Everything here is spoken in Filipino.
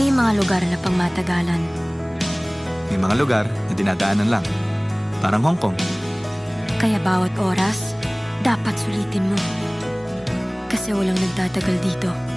May mga lugar na pangmatagalan. May mga lugar na dinadaanan lang. Parang Hong Kong. Kaya bawat oras, dapat sulitin mo. Kasi walang nagtatagal dito.